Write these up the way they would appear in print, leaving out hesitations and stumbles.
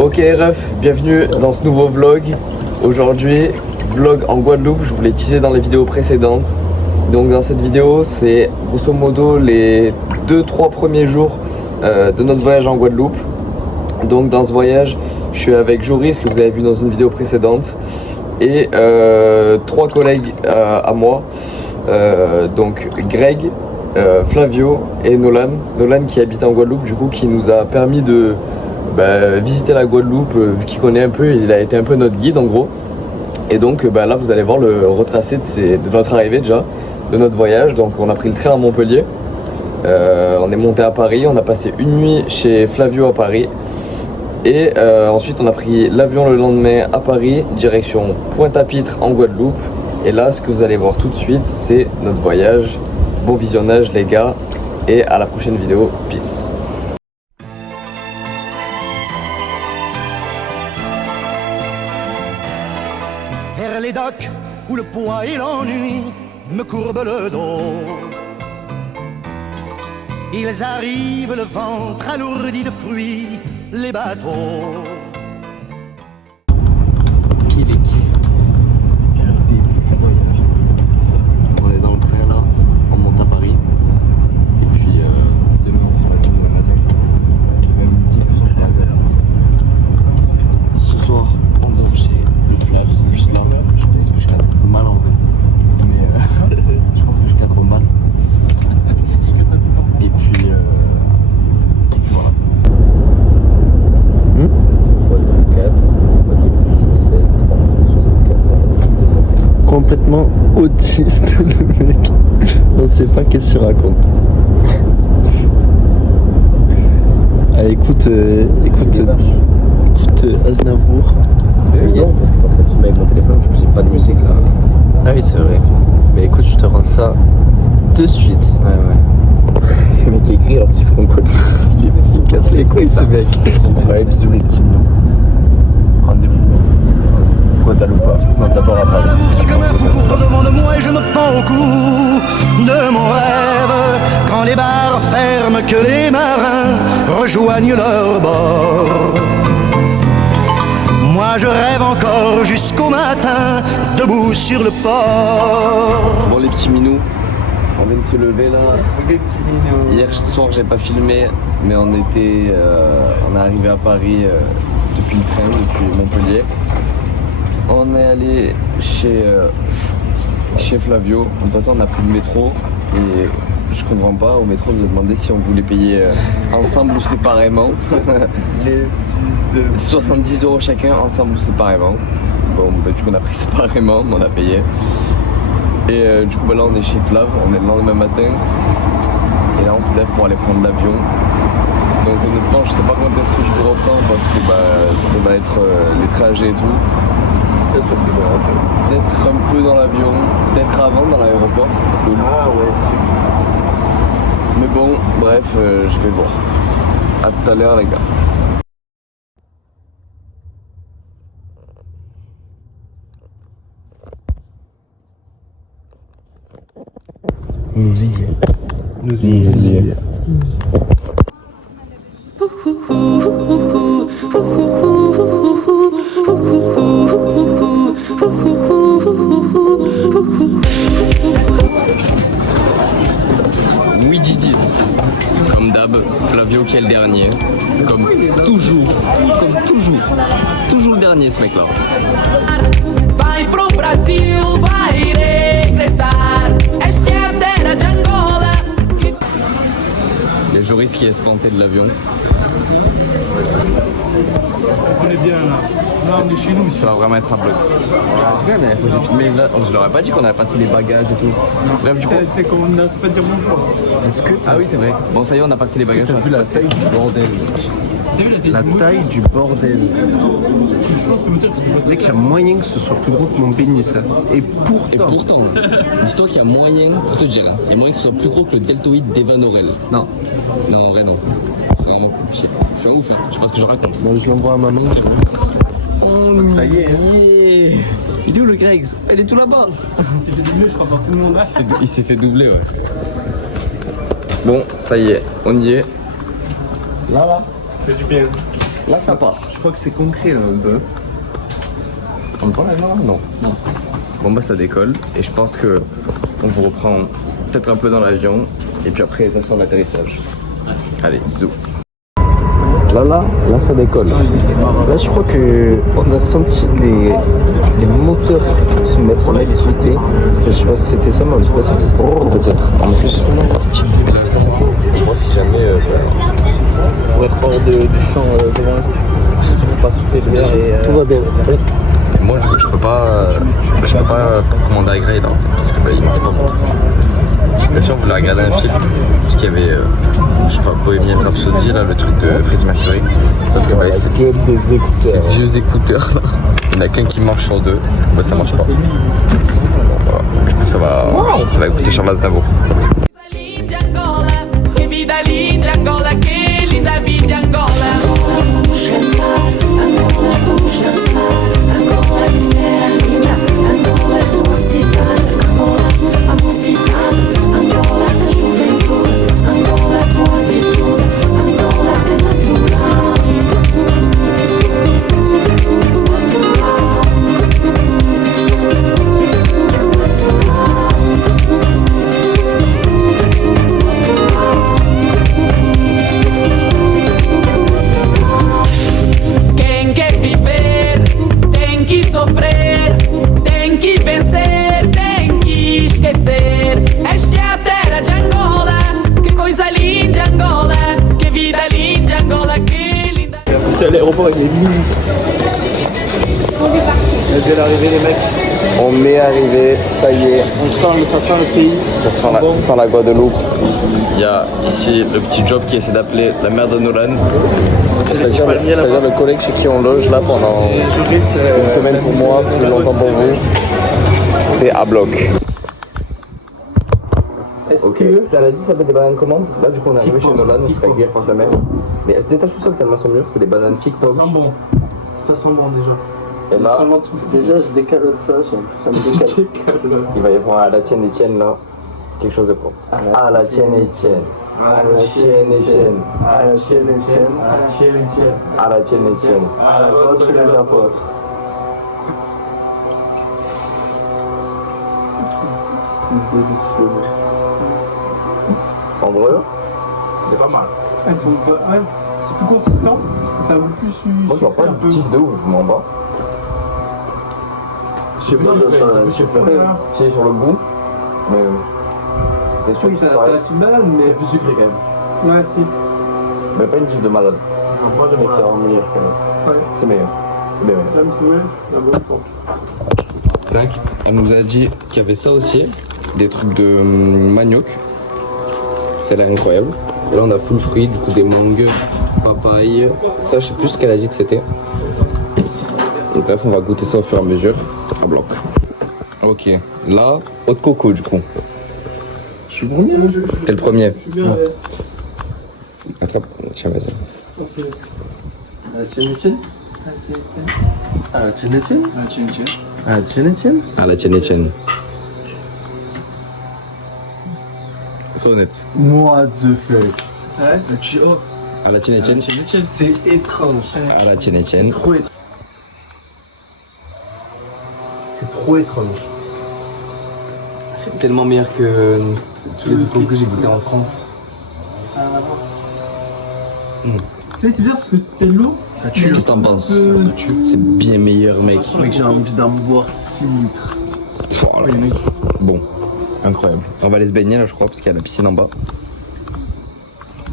Ok ref, bienvenue dans ce nouveau vlog. Aujourd'hui, vlog en Guadeloupe, je vous l'ai teasé dans les vidéos précédentes. Donc dans cette vidéo, c'est grosso modo les 2-3 premiers jours de notre voyage en Guadeloupe. Donc dans ce voyage, je suis avec Joris, que vous avez vu dans une vidéo précédente, et 3 collègues à moi, donc Greg, Flavio et Nolan. Nolan qui habite en Guadeloupe, du coup qui nous a permis de visiter la Guadeloupe, vu qu'il connaît un peu, il a été un peu notre guide en gros. Et donc là vous allez voir le retracé de notre arrivée déjà, de notre voyage. Donc on a pris le train à Montpellier, on est monté à Paris, on a passé une nuit chez Flavio à Paris. Et ensuite on a pris l'avion le lendemain à Paris, direction Pointe-à-Pitre en Guadeloupe. Et là ce que vous allez voir tout de suite, c'est notre voyage. Bon visionnage les gars, et à la prochaine vidéo, peace. Vers les docks où le poids et l'ennui me courbent le dos. Ils arrivent le ventre alourdi de fruits, les bateaux. Qui est qui? On est dans le train là, on monte à Paris. Et puis demain on prend l'avion demain matin. Même midi plus on passe. Ce soir on dort chez le Flav, juste là. Je pense que je cadre mal en vrai. Mais je pense que je cadre mal. Et puis voilà. Complètement autiste le mec, on sait pas qu'est-ce qu'il raconte. Ah, écoute Aznavour. Non, parce que t'es en train de filmer avec mon téléphone, du coup j'ai pas de musique là. Ah oui c'est vrai. Mais écoute, je te rends ça de suite. Ouais. C'est le mec qui écrit alors qu'il fait quoi. Il casse les couilles ce mec. Ouais, bisous les petits mignons. Rendez-vous Guadeloupe, non d'abord à Paris. Comme un fou pour te demande-moi et je me pends au cou de mon rêve. Quand les bars ferment, que les marins rejoignent leur bord. Moi je rêve encore jusqu'au matin, debout sur le port. Bon les petits minous, on vient de se lever là. Les petits minous. Hier soir j'ai pas filmé, mais on est arrivé à Paris depuis le train, depuis Montpellier. On est allé chez Flavio. Entre-temps on a pris le métro et je comprends pas, au métro on nous a demandé si on voulait payer ensemble ou séparément. Les fils de 70 € chacun, ensemble ou séparément. Bon du coup on a pris séparément, mais on a payé. Et du coup là on est chez Flav, on est le lendemain matin. Et là on se lève pour aller prendre l'avion. Donc honnêtement je sais pas quand est-ce que je le reprends, parce que ça va être les trajets et tout. Peut-être un peu dans l'avion, peut-être avant dans l'aéroport, c'est cool. Ah ouais, c'est... Mais bon, bref, je vais voir. A tout à l'heure les gars. Nous y est. Nous y est. We did it. Comme d'hab, Flavio qui est le dernier. Comme toujours. Toujours le dernier ce mec là. Vai pro Brasil, vai regressar. Esta é a terra de Angola. Il y a Joris qui est espanté de l'avion. On est bien là. Non, on est chez nous. Ça va vraiment être un peu. La dernière fois que j'ai filmé là, je leur ai pas dit qu'on avait passé les bagages et tout. Bref, du coup. T'es comme on n'arrête pas de dire bonjour. Est-ce que. Ah oui, c'est vrai. Bon, ça y est, on a passé les bagages. T'as vu la taille du bordel? La taille du bordel. Mec, il y a moyen que ce soit plus gros que mon pénis. Et pourtant, dis-toi qu'il y a moyen, pour te dire, il y a moyen que ce soit plus gros que le deltoïde d'Evan Orel. non. Non, en vrai, non. C'est vraiment cool. Je suis un ouf, hein. Je sais pas ce que je raconte. Bon, je l'envoie à maman. Ça y est, hein. Il est où le Gregs? Elle est tout là-bas. Il s'est fait doubler, je crois, par tout le monde là. Il s'est fait doubler, ouais. Bon, ça y est, on y est. Là, Ça fait du bien. Là ça part. Je crois que c'est concret là un peu. On me prend la main? Non. Bon bah ça décolle et je pense que on vous reprend peut-être un peu dans l'avion et puis après de toute façon l'atterrissage. Allez, bisous. Là ça décolle. Là je crois que on a senti les moteurs se mettre en activité. Enfin, je sais pas si c'était ça, mais en tout cas ça fait Peut-être. En plus, petite vue là. Moi si jamais on être hors du champ devant. Pas souffler l'air et tout va bien. moi je peux pas commander à grey là en fait, parce que bah, il marche pas mon truc. Bien sûr, vous voulez regarder un film, parce qu'il y avait, je sais pas, Bohemian Rhapsody, là, le truc de Freddie Mercury. Sauf que bah, c'est des écouteurs. ces vieux écouteurs là, il n'y en a qu'un qui marche sur deux, bah ça marche pas. Bon, voilà. Du coup, ça va coûter cher l'Aznavour. Linda Angola, que vida linda Angola, que linda vida Angola. Vamos cantar, Angola, vamos dançar, Angola que terra linda, Angola é tua cidade, Angola a mocidade, Angola da juventude, Angola tua atitude, Angola é natural. Quem quer viver tem que sofrer, tem que vencer, tem que esquecer. Esta é a terra de Angola, que coisa linda Angola, que vida linda Angola, que linda. C'est à l'aéroport avec les ministres. Elle vient d'arriver les mecs. On est arrivé, ça y est, Ça sent le pays. ça sent la Guadeloupe. Il y a ici le petit job qui essaie d'appeler la mère de Nolan. C'est-à-dire le collègue chez qui on loge là pendant une semaine pour moi, plus longtemps pour vous. C'est à bloc. Ok, ça l'a dit, ça s'appelle des bananes comment? Là du coup on est arrivé chez Nolan, on se fait accueillir par sa mère. Mais elle se détache tout seul tellement son mur, c'est des bananes fixes. Ça sent bon. Ça sent bon déjà. Et là, Déjà je décale de ça, ça me décale. il va y avoir à la tienne Etienne là, quelque chose de propre. À la tienne Etienne. À la tienne Etienne. À la tienne Etienne. À la tienne Etienne. À la vôtre les apôtres. En vrai, C'est pas mal. Elles sont pas. Ouais, c'est plus consistant. C'est un peu plus. moi je vois pas le kiff de ouf, je m'en bats. Je sais pas, ça sucré là. C'est sur le bout, mais t'es sûr Oui, que ça c'est pareil. reste une banane, mais. C'est plus sucré quand même. Ouais, si. Mais pas une kiff de malade. Moi j'aime Ça va meilleur quand même. Ouais. C'est meilleur. C'est meilleur. J'aime trouver la bonne forme. Tac, elle nous a dit qu'il y avait ça aussi, des trucs de manioc. Ça a l'air incroyable. Et là on a full fruits, du coup des mangues, papaye. Ça je sais plus ce qu'elle a dit que c'était. Donc bref, on va goûter ça au fur et à mesure, à bloc. Ok, là, eau de coco du coup. Je suis premier. T'es le premier. Je suis bien. Attrape, tiens vas-y. À la tienne Etienne. À la tienne Etienne. Ah, tiens, tiens. À la tienne Etienne. À la tienne Etienne. Sois honnête. What the fuck. Ouais. Oh. À la tienne Etienne. C'est étrange. À la tienne Etienne. Trop étrange. C'est trop étrange. C'est tellement meilleur que tous les autres trucs que j'ai goûté en France. C'est bizarre parce que t'as de l'eau. Ça tue. Qu'est-ce que t'en penses? C'est bien meilleur mec. Mec, j'ai envie d'en boire 6 litres. Voilà. Bon, incroyable. On va aller se baigner là je crois parce qu'il y a la piscine en bas.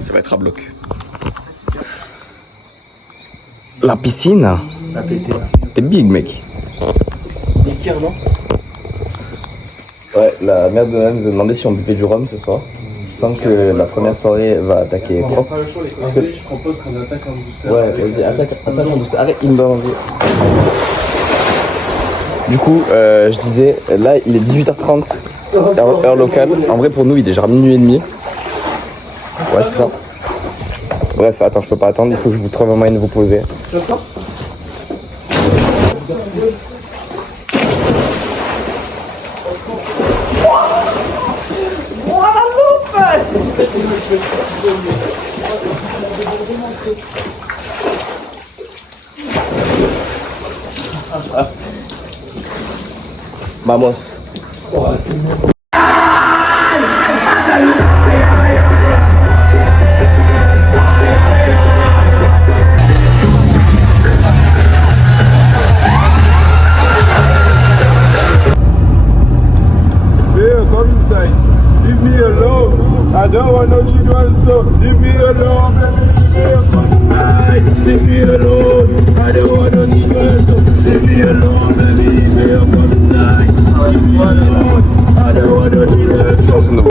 Ça va être à bloc. La piscine? La PC. T'es big mec. Nikir, non? Ouais, la mère de Nolan nous a demandé si on buvait du rhum ce soir. Sans que la première soirée va attaquer propre. Je propose qu'on attaque en douceur. Ouais, vas-y, attaque en douceur. Arrête, il me donne envie. Du coup, je disais, là il est 18h30, heure locale. En vrai pour nous il est genre minuit et demi. Ouais c'est ça. Bref, attends, je peux pas attendre, il faut que je vous trouve un moyen de vous poser. Vamos. Come inside. Leave me alone. I don't want no children, so leave me alone, baby. Come inside. Leave me alone. I don't want no children, so leave me alone, baby. Come inside. Leave me alone. I don't want no children, so.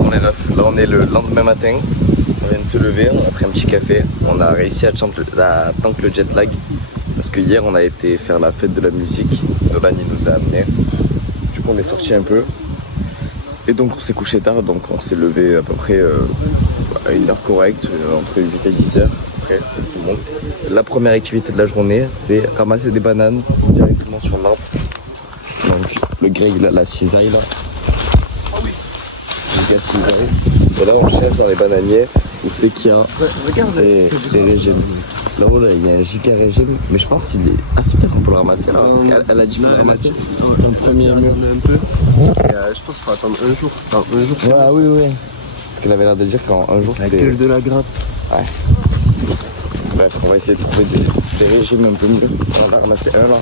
On est là, on est le lendemain matin. On vient de se lever, on a pris un petit café. On a réussi à attendre le jet lag. Parce que hier on a été faire la fête de la musique, Nolan il nous a amenés, du coup on est sorti un peu et donc on s'est couché tard, donc on s'est levé à peu près à une heure correcte, entre 8 et 10 heures après tout le monde. La première activité de la journée c'est ramasser des bananes directement sur l'arbre. Donc le Greg il a la cisaille là, le gars cisaille, et là on cherche dans les bananiers où c'est qu'il y a des régimes. Là-haut, là, il y a un giga régime, mais je pense qu'il est. Ah, c'est peut-être qu'on peut le ramasser là, parce qu'elle a dit qu'il le ramasser. Dans le premier mur, un peu. Je pense qu'il faut attendre un jour. Enfin, un jour. Ouais, oui, oui. Parce qu'elle avait l'air de dire qu'en un jour c'était. La gueule de la grappe. Ouais. Bref, on va essayer de trouver des régimes un peu mieux. On va ramasser un là.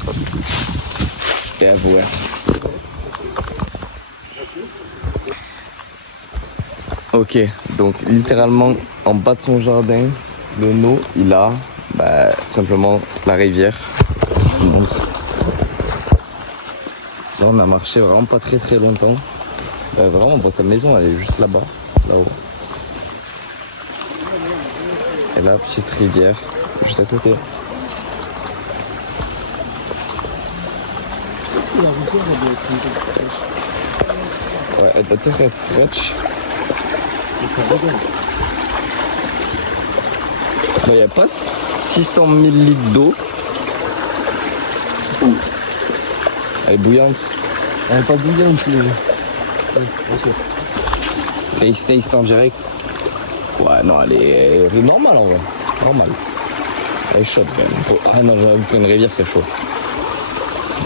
Et à voir. Ok, donc littéralement en bas de son jardin, de nous, il a simplement la rivière. Donc, là on a marché vraiment pas très très longtemps. Vraiment, bon, sa maison elle est juste là-bas, là-haut. Et là, petite rivière, juste à côté. Est-ce que la rivière elle doit être une peu fraîche? Ouais, elle doit peut-être être fraîche. Il n'y a pas 600 000 litres d'eau. Elle est bouillante. Elle est pas bouillante, mais. Taste en direct. Ouais, non, elle est normale en vrai. Normale. Elle est chaude quand même. Ah non, j'avoue qu'une rivière c'est chaud.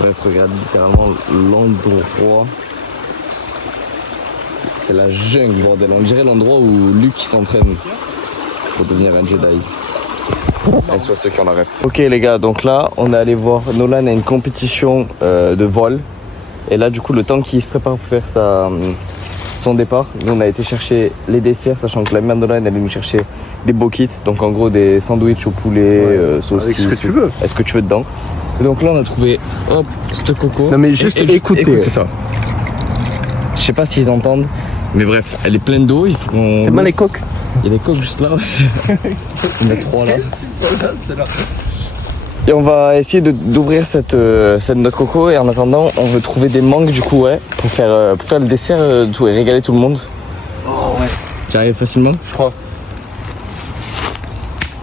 Bref, regarde littéralement l'endroit. C'est la jungle, bordel. On dirait l'endroit où Luke s'entraîne pour devenir un Jedi. Et soit ceux qui en rêvent. Ok les gars, donc là on est allé voir Nolan à une compétition de vol. Et là du coup le temps qu'il se prépare pour faire son départ, nous on a été chercher les desserts, sachant que la mère de Nolan allait nous chercher des bokits, donc en gros des sandwichs au poulet, saucisses. Avec ce que tu veux. Est-ce que tu veux dedans. Et donc là on a trouvé hop, ce coco. Non mais juste écoutez ça. Je sais pas s'ils entendent, mais bref, elle est pleine d'eau, il faut qu'on... T'aimes bien les coques? Il y a des coques juste là. Il y en a 3 là. Et on va essayer d'ouvrir cette noix de coco, et en attendant on veut trouver des mangues du coup, ouais, pour faire le dessert et régaler tout le monde. Oh ouais. Tu arrives facilement? Je crois.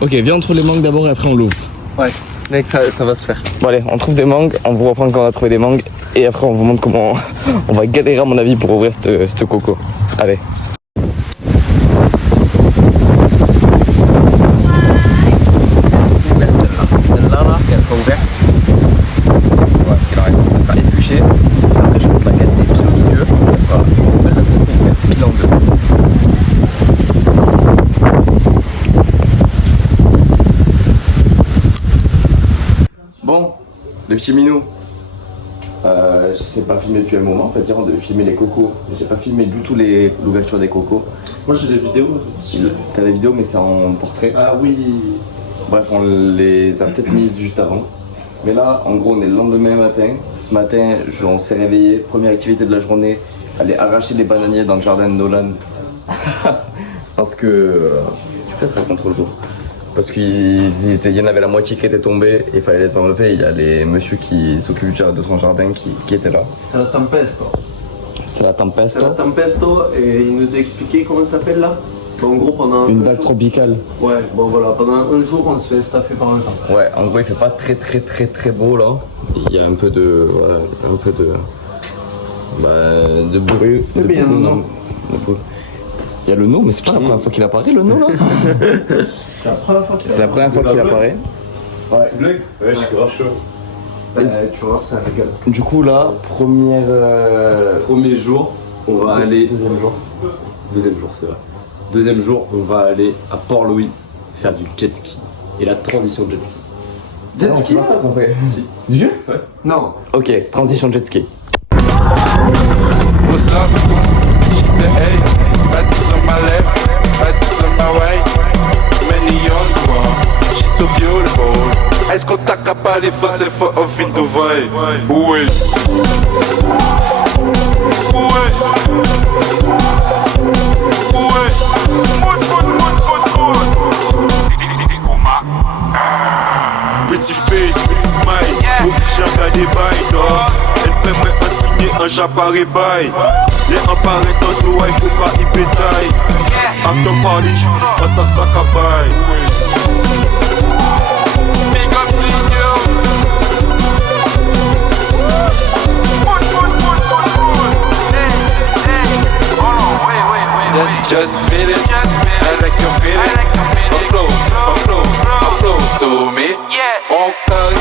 Ok, viens on trouve les mangues d'abord et après on l'ouvre. Ouais, mec, ça va se faire. Bon allez, on trouve des mangues, on vous reprend quand on a trouvé des mangues et après on vous montre comment on va galérer à mon avis pour ouvrir cette coco. Allez. Celle-là, qu'elle sera ouverte. Voilà ce qu'il en reste. Elle sera épluchée. Après je peux la casser pile au milieu. Ça fera la coco ouverte pile en deux. Bon, le petit minou. Je sais pas filmer depuis un moment, en fait hier on devait filmer les cocos. J'ai pas filmé du tout l'ouverture des cocos. Moi j'ai des vidéos. T'as des vidéos mais c'est en portrait. Ah oui. Bref, on les a peut-être mises juste avant. Mais là, en gros, on est le lendemain matin. Ce matin, on s'est réveillé. Première activité de la journée, aller arracher les bananiers dans le jardin de Nolan. Parce que... tu peux être contre le jour. Parce qu'il y en avait la moitié qui était tombée et il fallait les enlever. Il y a les messieurs qui s'occupent de son jardin qui étaient là. C'est la Tempesto. C'est la Tempesto. C'est la Tempesto et il nous a expliqué comment ça s'appelle là. Bon, en gros, pendant Une vague tropicale. Ouais, bon voilà, pendant un jour on se fait staffer par un temps. Ouais, en gros il fait pas très beau là. Il y a un peu de... Ouais, un peu de bruit. Mais il y a le nom. Il y a le nom, mais c'est pas la première fois qu'il apparaît le nom là. C'est la première fois qu'il C'est la première fois qu'il apparaît. Ouais. Blague? Ouais, je suis grave chaud. Tu vas voir, c'est un régal. Du coup là, premier jour, on va aller. Deuxième jour. Deuxième jour, c'est vrai. Deuxième jour, on va aller à Port-Louis faire du jet ski. Et la transition jet ski. Jet ski, c'est pas ça qu'on fait. Si. Dieu. Ouais. Non. Ok, transition jet ski. What's up? She said, hey, baddies on my left, baddies on my right. Many young one, she's so beautiful. Est-ce qu'on t'a pas les fausses fois au vide de vrai? Oui. Petit face, petit smile, obligé à des bails d'or. Elle fait moi un signer un j'apparais bail. Les apparaît dans ce ouais, faut pas y bétail. After party, un sac sac à bail. Big up to you. Just feel it, I like your feeling. Up close to me. On parle,